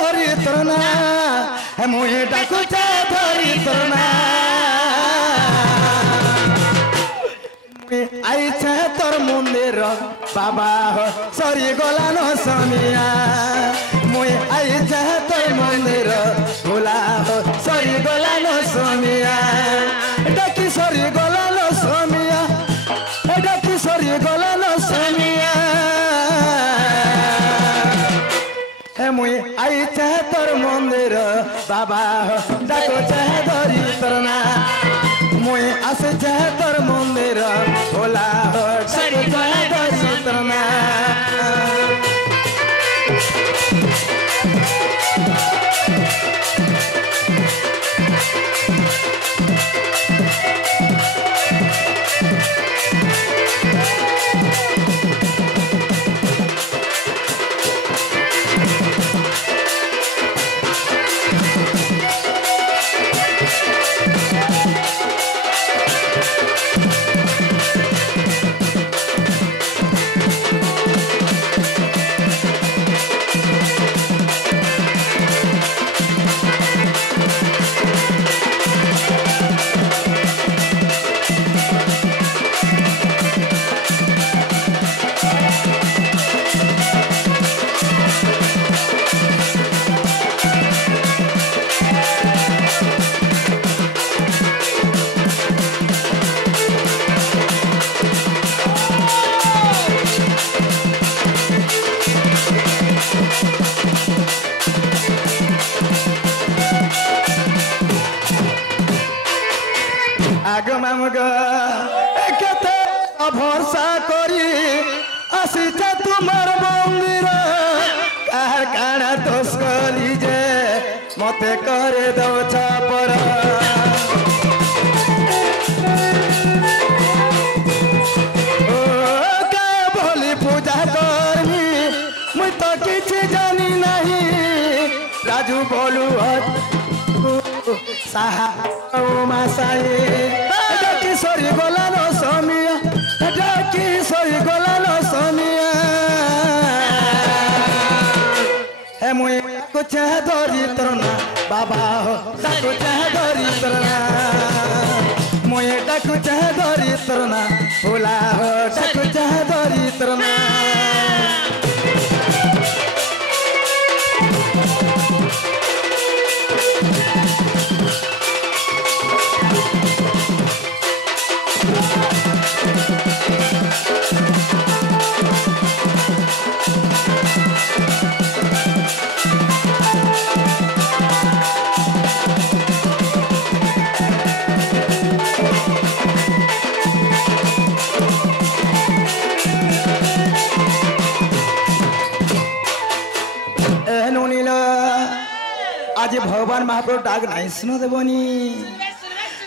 धरी तरना मुई डाकु चाहे धरी तरना आई चाहे तोर मंदिर बाबा हो सरी गला न समिया मुई आई चाहे तोर मंदिर भोला हो सरी गला न समिया डाकी सरी गला न समिया डाकी सरी गला न समिया मुई आई चाहे तोर मंदिर बाबा हो डाको चाहे धरी तरना मुई आसे चाहे तोर मंदिर भोला हो डाको चाहे धरी तरना भरसा करी आसीछे तुमार मंदिर कार काना दोष कली जे मते करे दो छापर बोली पूजा करनी मुई तो किसी जानी नहीं राजू बोलू साहा मासाई किशोरी गोला नो सोमिया किशोरी गोला नो सोमिया हे मुई कुछ धरी तरना बाबा हो कुछ धरी तरना मुई कुछ धरी तरना भोला हो कुछ धरी तरना आज भगवान महाप्रभु डाक नहीं सुनो देवनी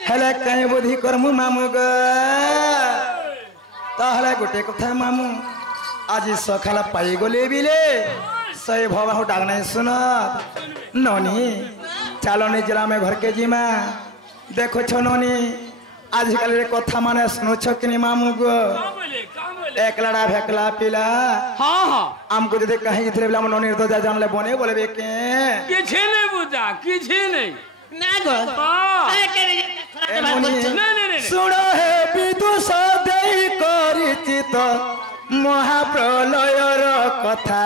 हेले कहीं बुद्धि करमु मामू ग ताहले गोटे कथा मामू आज सखाला पाई गले बिले सही भगवान डाक नहीं सुनो ननी चलो निजरा में घर के जीमा देखो छो ननी आजकल कथा माने सुनो छो कि मामू ग एकलड़ा भेकला पिला हाँ हाँ हमको दे कहीं इधर बिला मन निर्दो जा जान ले बने बोले बे के किछे नहीं बुझा किछे नहीं ना गो नहीं सुनो हे विदुष देई करिचित महाप्रलयर कथा